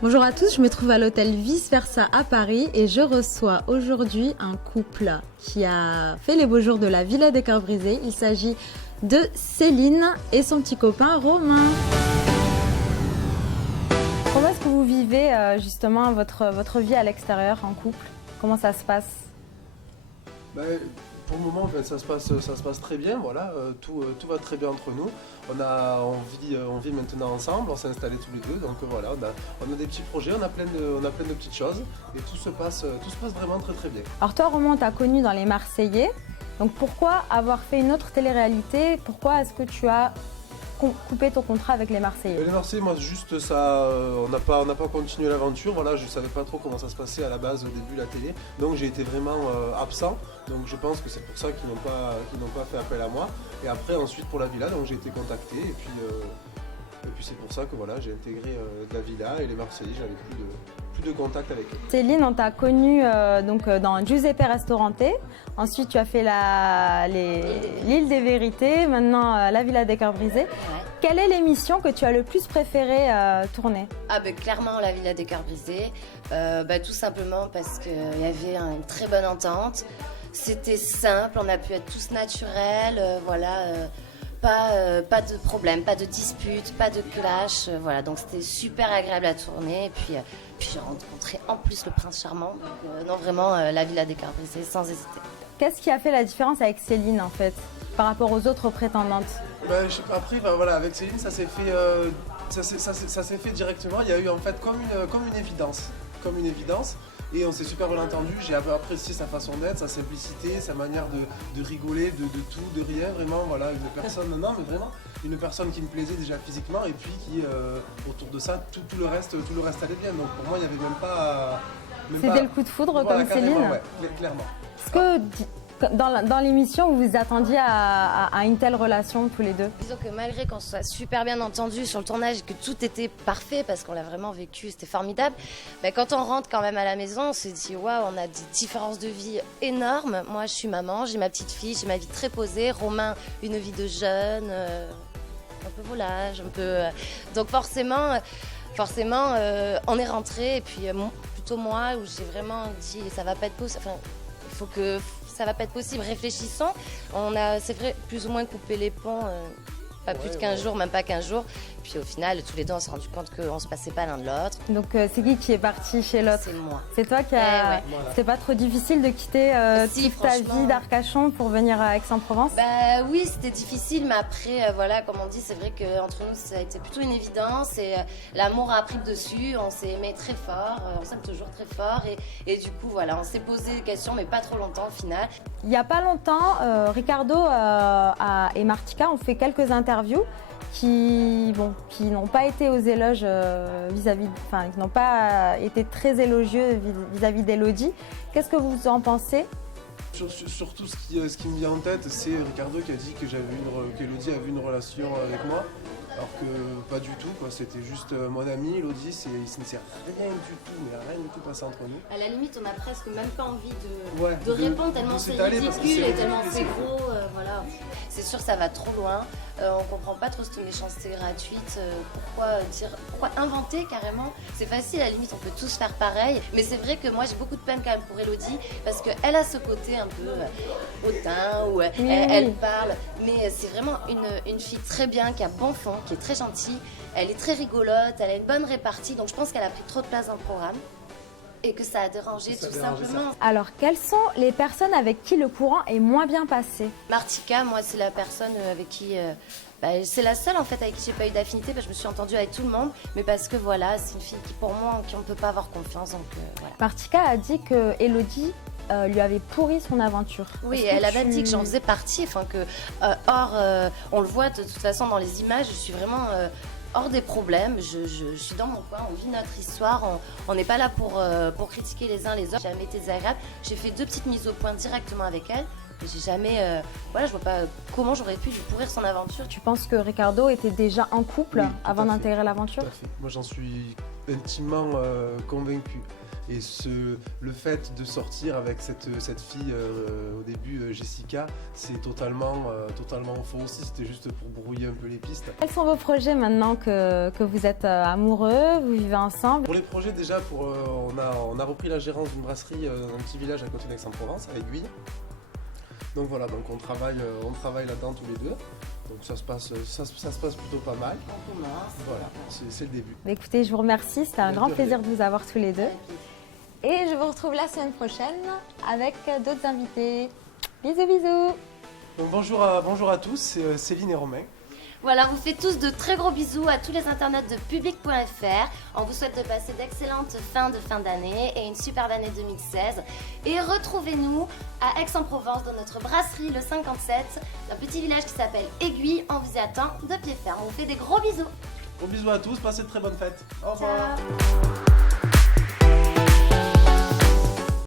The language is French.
Bonjour à tous, je me trouve à l'hôtel Vice Versa à Paris et je reçois aujourd'hui un couple qui a fait les beaux jours de la Villa des Cœurs Brisés. Il s'agit de Céline et son petit copain Romain. Comment est-ce que vous vivez justement votre vie à l'extérieur en couple? Comment ça se passe? Pour le moment, ça se passe très bien, voilà, tout va très bien entre nous. On vit maintenant ensemble, on s'est installés tous les deux, donc voilà, on a des petits projets, on a plein de petites choses et tout se passe vraiment très très bien. Alors toi Romain, t'as connu dans Les Marseillais, donc pourquoi avoir fait une autre télé-réalité? Pourquoi est-ce que tu as coupé ton contrat avec Les Marseillais? Les Marseillais, moi juste ça, on n'a pas continué l'aventure, voilà, je savais pas trop comment ça se passait à la base au début de la télé, donc j'ai été vraiment absent, donc je pense que c'est pour ça qu'ils n'ont pas fait appel à moi. Et après ensuite pour la villa, donc j'ai été contacté et puis c'est pour ça que voilà, j'ai intégré la villa et les Marseillais, j'avais plus de contact avec eux. Céline, on t'a connue dans Giuseppe Ristorante. Ensuite, tu as fait l'île des Vérités. Maintenant, la Villa des Cœurs Brisés. Ouais. Quelle est l'émission que tu as le plus préféré tourner? Clairement, la Villa des Cœurs Brisés. Tout simplement parce qu'il y avait une très bonne entente. C'était simple, on a pu être tous naturels. Pas de problème, pas de dispute, pas de clash. Voilà, donc c'était super agréable à tourner. Et puis j'ai rencontré en plus le prince charmant. Donc, vraiment, la Villa des Cœurs Brisés, sans hésiter. Qu'est-ce qui a fait la différence avec Céline en fait, par rapport aux autres prétendantes? Avec Céline, ça s'est fait directement. Il y a eu en fait comme une évidence. Et on s'est super bien entendu, j'ai apprécié sa façon d'être, sa simplicité, sa manière de rigoler, de tout, de rien, vraiment, voilà, une personne qui me plaisait déjà physiquement et puis qui, autour de ça, tout le reste allait bien. Donc pour moi, il n'y avait même pas... C'était le coup de foudre voilà, comme Céline? Ouais, clairement. Est-ce que dans l'émission, vous vous attendiez à une telle relation tous les deux? Disons que malgré qu'on soit super bien entendu sur le tournage et que tout était parfait parce qu'on l'a vraiment vécu, c'était formidable, quand on rentre quand même à la maison, on se dit waouh, on a des différences de vie énormes. Moi, je suis maman, j'ai ma petite fille, j'ai ma vie très posée. Romain, une vie de jeune, un peu volage, un peu... Donc forcément, on est rentré et puis plutôt moi où j'ai vraiment dit ça va pas être possible. Enfin, il faut que ça va pas être possible. Réfléchissons. On a, c'est vrai, plus ou moins coupé les ponts, pas plus de 15 jours, même pas 15 jours. Puis au final, tous les deux, on s'est rendu compte qu'on se passait pas l'un de l'autre. Donc c'est qui est parti chez l'autre? C'est moi. C'est toi qui a... Ouais. C'était pas trop difficile de quitter Si, toute ta vie d'Arcachon pour venir à Aix-en-Provence? Oui, c'était difficile, mais après, comme on dit, c'est vrai qu'entre nous, ça a été plutôt une évidence et l'amour a pris le dessus. On s'est aimé très fort, on s'aime toujours très fort et du coup, voilà, on s'est posé des questions, mais pas trop longtemps au final. Il y a pas longtemps, Ricardo et Martika ont fait quelques interviews qui n'ont pas été aux éloges qui n'ont pas été très élogieux vis-à-vis d'Élodie. Qu'est-ce que vous en pensez? Surtout, ce qui me vient en tête, c'est Ricardo qui a dit qu'Élodie avait une relation avec moi, alors que pas du tout, quoi. C'était juste mon ami, Élodie, il ne s'est rien du tout passé entre nous. À la limite, on a presque même pas envie de répondre tellement c'est ridicule et tellement c'est gros. Voilà. C'est sûr, ça va trop loin. On comprend pas trop cette méchanceté gratuite. Pourquoi inventer carrément? C'est facile, à la limite, on peut tous faire pareil. Mais c'est vrai que moi, j'ai beaucoup de peine quand même pour Élodie parce qu'elle a ce côté un peu hautain où elle parle. Mais c'est vraiment une fille très bien, qui a bon fond, qui est très gentille. Elle est très rigolote, elle a une bonne répartie. Donc je pense qu'elle a pris trop de place dans le programme. Et que ça a dérangé tout simplement. Alors, quelles sont les personnes avec qui le courant est moins bien passé? Martika, moi, c'est la personne avec qui... c'est la seule en fait avec qui j'ai pas eu d'affinité parce que je me suis entendue avec tout le monde, mais parce que voilà, c'est une fille qui pour moi, en qui on peut pas avoir confiance, donc voilà. Martika a dit que Élodie lui avait pourri son aventure. Oui, elle avait dit que j'en faisais partie, on le voit de toute façon dans les images, je suis vraiment... hors des problèmes, je suis dans mon coin, on vit notre histoire, on n'est pas là pour critiquer les uns les autres. J'ai jamais été désagréable, j'ai fait 2 petites mises au point directement avec elle. J'ai jamais, je vois pas comment j'aurais pu lui pourrir son aventure. Tu penses que Ricardo était déjà en couple avant d'intégrer l'aventure? Tout à fait. Moi j'en suis intimement convaincu. Et le fait de sortir avec cette fille au début, Jessica, c'est totalement faux aussi, c'était juste pour brouiller un peu les pistes. Quels sont vos projets maintenant que vous êtes amoureux, vous vivez ensemble? Pour les projets déjà, on a repris la gérance d'une brasserie dans un petit village à côté d'Aix-en-Provence, à Aiguille. Donc voilà, donc on travaille là-dedans tous les deux. Donc ça se passe plutôt pas mal. On commence. Voilà, c'est le début. Écoutez, je vous remercie, c'était un De grand rien. plaisir de vous avoir tous les deux. Et je vous retrouve la semaine prochaine avec d'autres invités. Bisous, bisous. Donc bonjour à tous, c'est Céline et Romain. Voilà, on vous fait tous de très gros bisous à tous les internautes de public.fr. On vous souhaite de passer d'excellentes fins d'année et une superbe année 2016. Et retrouvez-nous à Aix-en-Provence dans notre brasserie le 57, un petit village qui s'appelle Aiguille. On vous y attend de pied ferme. On vous fait des gros bisous. Gros bisous à tous, passez de très bonnes fêtes. Au revoir. Ciao.